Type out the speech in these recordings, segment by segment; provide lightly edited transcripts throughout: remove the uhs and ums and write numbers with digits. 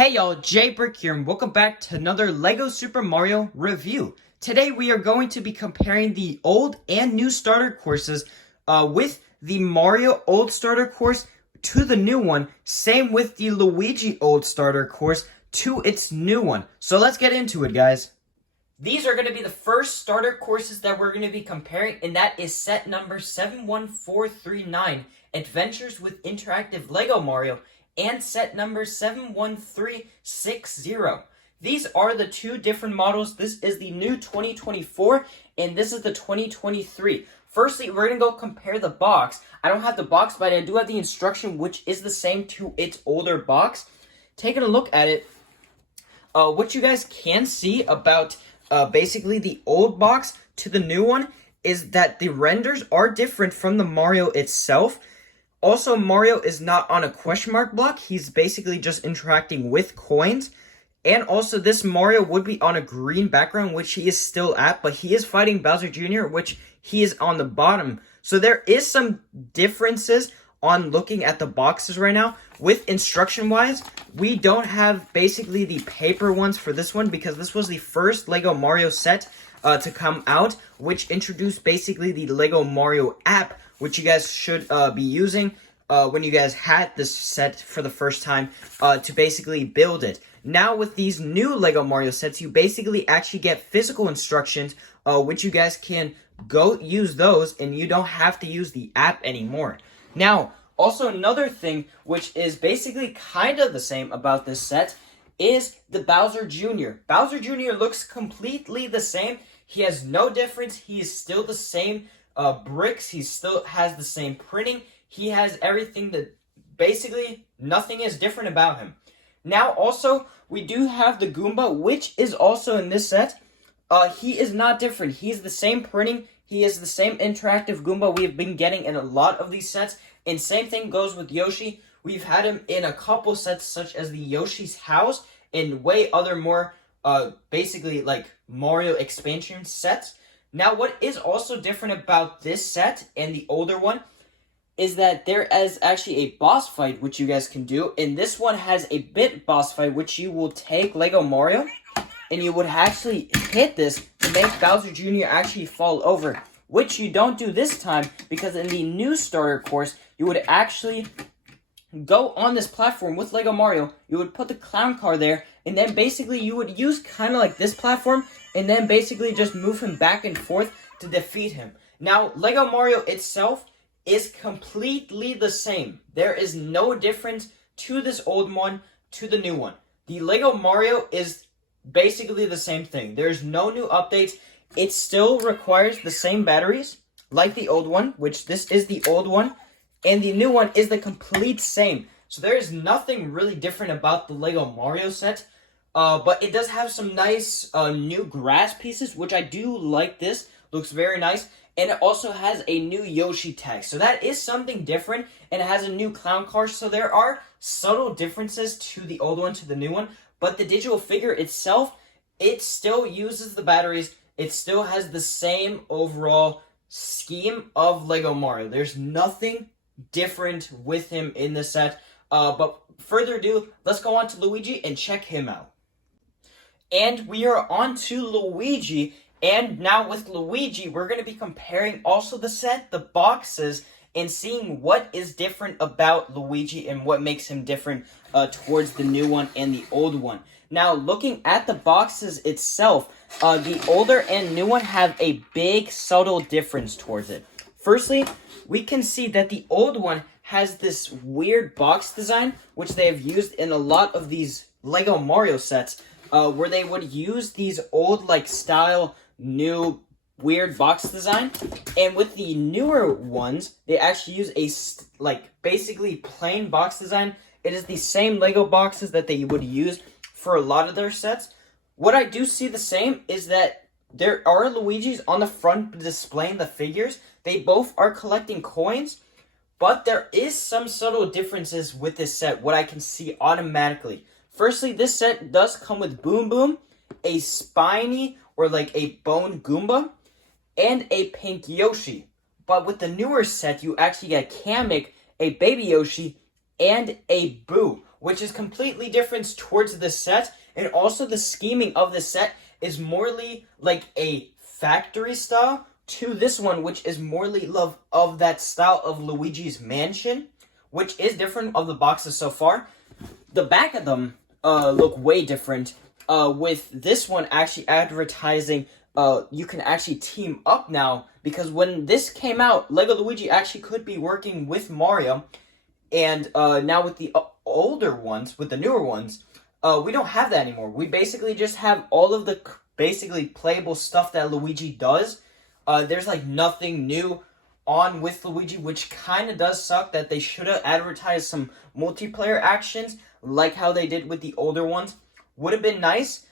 Hey y'all, Jaybrick here, and welcome back to another LEGO Super Mario review. Today we are going to be comparing the old and new starter courses with the Mario old starter course to the new one. Same with the Luigi old starter course to its new one. So let's get into it, guys. These are going to be the first starter courses that we're going to be comparing, and that is set number 71439, Adventures with Interactive LEGO Mario, and set number 71360. These are the two different models. This is the new 2024, and this is the 2023. Firstly, we're going to go compare the box. I don't have the box, but I do have the instruction, which is the same to its older box. Taking a look at it, what you guys can see about basically the old box to the new one is that the renders are different from the Mario itself. Also, Mario is not on a question mark block. He's basically just interacting with coins. And also, this Mario would be on a green background, which he is still at, but he is fighting Bowser Jr., which he is on the bottom. So there is some differences on looking at the boxes right now. With instruction-wise, we don't have basically the paper ones for this one because this was the first LEGO Mario set to come out, which introduced basically the LEGO Mario app, which you guys should be using when you guys had this set for the first time to basically build it. Now with these new LEGO Mario sets, you basically actually get physical instructions, which you guys can go use those, and you don't have to use the app anymore. Now, also another thing, which is basically kind of the same about this set, is the Bowser Jr. Bowser Jr. looks completely the same. He has no difference. He is still the same bricks. He still has the same printing. He has everything that basically nothing is different about him. Now also we do have the Goomba, which is also in this set. He is not different. He's the same printing. He is the same interactive Goomba we've been getting in a lot of these sets. And same thing goes with Yoshi. We've had him in a couple sets such as the Yoshi's House and way other more basically like Mario expansion sets. Now, what is also different about this set and the older one is that there is actually a boss fight, which you guys can do. And this one has a bit boss fight, which you will take LEGO Mario, and you would actually hit this to make Bowser Jr. actually fall over, which you don't do this time, because in the new starter course, you would actually go on this platform with LEGO Mario, you would put the clown car there, and then basically you would use kind of like this platform, and then basically just move him back and forth to defeat him. Now, LEGO Mario itself is completely the same. There is no difference to this old one to the new one. The LEGO Mario is basically the same thing. There's no new updates. It still requires the same batteries like the old one, which this is the old one, and the new one is the complete same. So there is nothing really different about the LEGO Mario set. But it does have some nice new grass pieces, which I do like. This looks very nice. And it also has a new Yoshi tag. So that is something different. And it has a new clown car. So there are subtle differences to the old one to the new one. But the digital figure itself, it still uses the batteries. It still has the same overall scheme of LEGO Mario. There's nothing different with him in the set. But further ado, let's go on to Luigi and check him out. And we are on to Luigi, and now with Luigi, we're going to be comparing also the set, the boxes, and seeing what is different about Luigi and what makes him different towards the new one and the old one. Now, looking at the boxes itself, the older and new one have a big subtle difference towards it. Firstly, we can see that the old one has this weird box design, which they have used in a lot of these LEGO Mario sets, where they would use these old, like, style, new, weird box design. And with the newer ones, they actually use a, basically plain box design. It is the same LEGO boxes that they would use for a lot of their sets. What I do see the same is that there are Luigis on the front displaying the figures. They both are collecting coins, but there is some subtle differences with this set, what I can see automatically. Firstly, this set does come with Boom Boom, a spiny or like a bone Goomba, and a pink Yoshi. But with the newer set, you actually get Kamek, a baby Yoshi, and a Boo, which is completely different towards the set, and also the scheming of the set is morely like a factory style to this one, which is morely love of that style of Luigi's Mansion, which is different of the boxes so far. The back of them look way different. With this one actually advertising, you can actually team up now, because when this came out, Lego Luigi actually could be working with Mario, and now with the older ones, with the newer ones, we don't have that anymore. We basically just have all of the basically playable stuff that Luigi does. There's like nothing new on with Luigi, which kind of does suck that they should have advertised some multiplayer actions like how they did with the older ones. Would have been nice,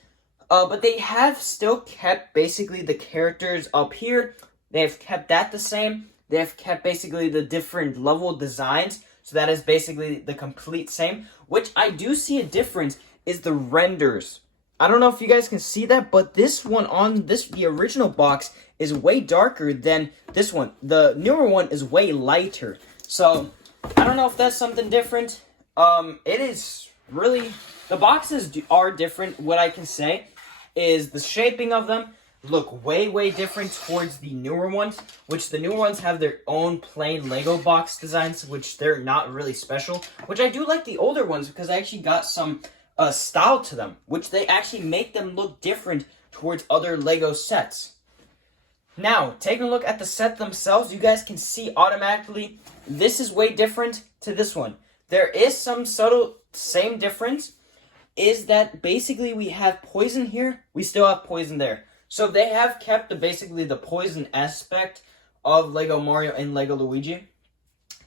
but they have still kept basically the characters up here. They have kept that the same. They have kept basically the different level designs, so that is basically the complete same. Which I do see a difference is the renders. I don't know if you guys can see that, but this one on the original box is way darker than this one. The newer one is way lighter. So I don't know if that's something different. It is really, the boxes are different. What I can say is the shaping of them look way different towards the newer ones, which the newer ones have their own plain Lego box designs, which they're not really special, which I do like the older ones because I actually got some style to them, which they actually make them look different towards other Lego sets. Now, taking a look at the set themselves, you guys can see automatically this is way different to this one. There is some subtle same difference, is that basically we have poison here, we still have poison there. So they have kept basically the poison aspect of Lego Mario and Lego Luigi.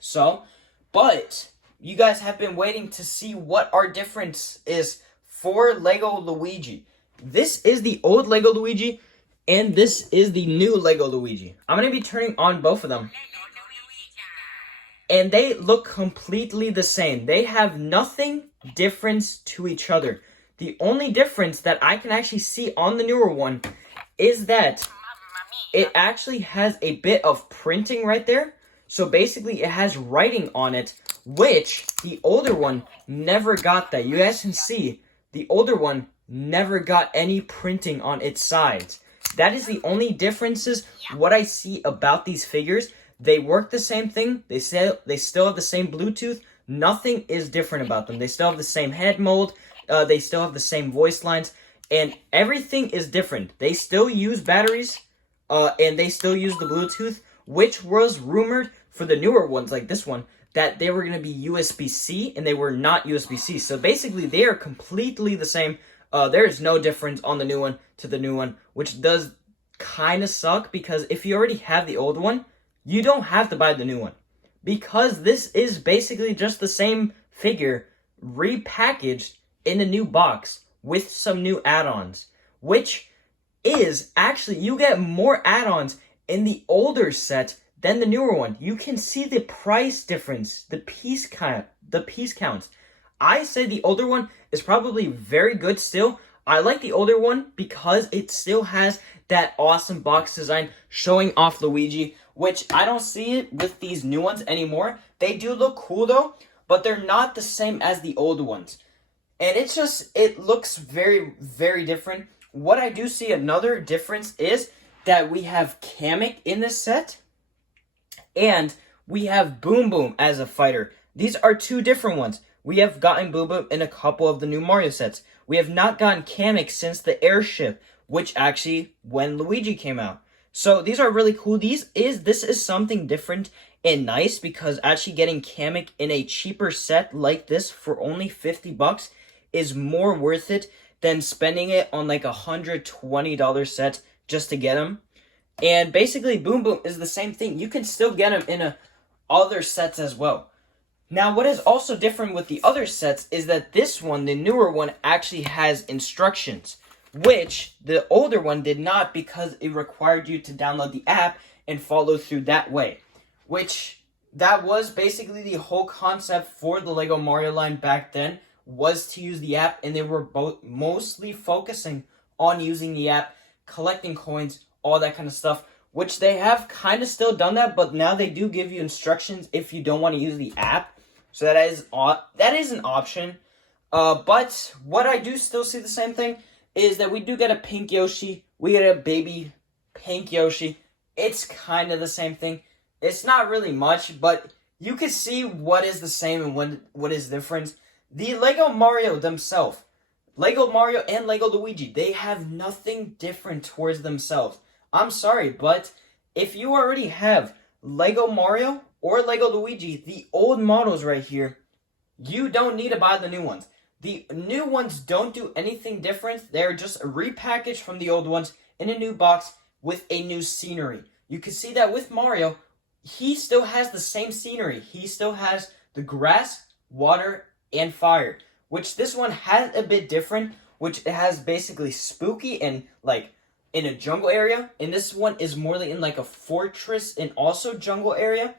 So, but you guys have been waiting to see what our difference is for Lego Luigi. This is the old Lego Luigi, and this is the new Lego Luigi. I'm going to be turning on both of them. And they look completely the same. They have nothing difference to each other. The only difference that I can actually see on the newer one is that it actually has a bit of printing right there. So basically it has writing on it, which the older one never got that. You guys can see the older one never got any printing on its sides. That is the only differences what I see about these figures. They work the same thing. They still have the same Bluetooth. Nothing is different about them. They still have the same head mold. They still have the same voice lines. And everything is different. They still use batteries. And they still use the Bluetooth, which was rumored for the newer ones like this one, that they were going to be USB-C, and they were not USB-C. So basically, they are completely the same. There is no difference on the new one to the new one, which does kind of suck, because if you already have the old one, you don't have to buy the new one, because this is basically just the same figure repackaged in a new box with some new add-ons, which is actually, you get more add-ons in the older set than the newer one. You can see the price difference, the piece counts. I say the older one is probably very good still. I like the older one because it still has that awesome box design showing off Luigi, which I don't see it with these new ones anymore. They do look cool though, but they're not the same as the old ones. And it looks very different. What I do see another difference is that we have Kamek in this set, and we have Boom Boom as a fighter. These are two different ones. We have gotten Boom Boom in a couple of the new Mario sets. We have not gotten Kamek since the airship, which actually when Luigi came out. So these are really cool. This is something different and nice, because actually getting Kamek in a cheaper set like this for only $50 is more worth it than spending it on like $120 set just to get him. And basically Boom Boom is the same thing. You can still get him in other sets as well. Now, what is also different with the other sets is that this one, the newer one, actually has instructions, which the older one did not, because it required you to download the app and follow through that way. Which, that was basically the whole concept for the Lego Mario line back then, was to use the app, and they were both mostly focusing on using the app, collecting coins, all that kind of stuff, which they have kind of still done that, but now they do give you instructions if you don't want to use the app. So that is an option. But what I do still see the same thing is that we do get a pink Yoshi. We get a baby pink Yoshi. It's kind of the same thing. It's not really much, but you can see what is the same and what is different. The Lego Mario themselves, Lego Mario and Lego Luigi, they have nothing different towards themselves. I'm sorry, but if you already have Lego Mario or Lego Luigi, the old models right here, you don't need to buy the new ones. The new ones don't do anything different. They're just repackaged from the old ones in a new box with a new scenery. You can see that with Mario, he still has the same scenery. He still has the grass, water, and fire, which this one has a bit different, which it has basically spooky and like in a jungle area. And this one is more like in like a fortress and also jungle area.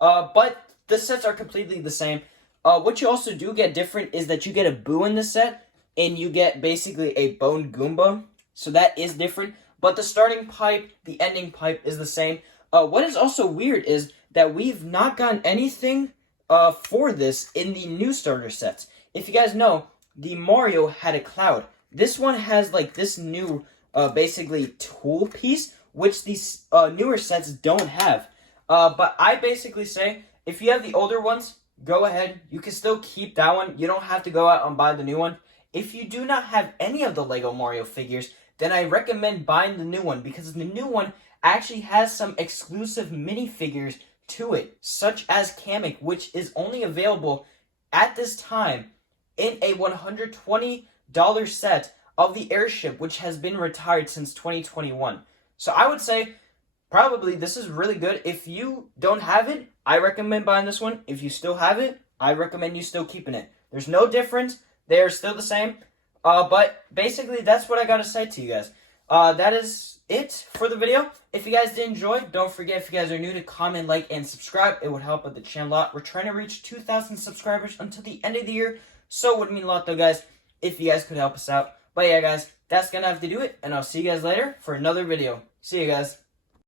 But the sets are completely the same. What you also do get different is that you get a Boo in the set, and you get basically a Bone Goomba. So that is different. But the starting pipe, the ending pipe is the same. What is also weird is that we've not gotten anything for this in the new starter sets. If you guys know, the Mario had a cloud. This one has like this new basically tool piece, which these newer sets don't have. But I basically say, if you have the older ones, go ahead. You can still keep that one. You don't have to go out and buy the new one. If you do not have any of the Lego Mario figures, then I recommend buying the new one, because the new one actually has some exclusive minifigures to it, such as Kamek, which is only available at this time in a $120 set of the airship, which has been retired since 2021. So I would say probably this is really good. If you don't have it, I recommend buying this one. If you still have it, I recommend you still keeping it. There's no difference. They are still the same. But basically, that's what I gotta say to you guys. That is it for the video. If you guys did enjoy, don't forget, if you guys are new, to comment, like, and subscribe. It would help with the channel a lot. We're trying to reach 2,000 subscribers until the end of the year. So it would mean a lot, though, guys, if you guys could help us out. But yeah, guys, that's gonna have to do it. And I'll see you guys later for another video. See you guys.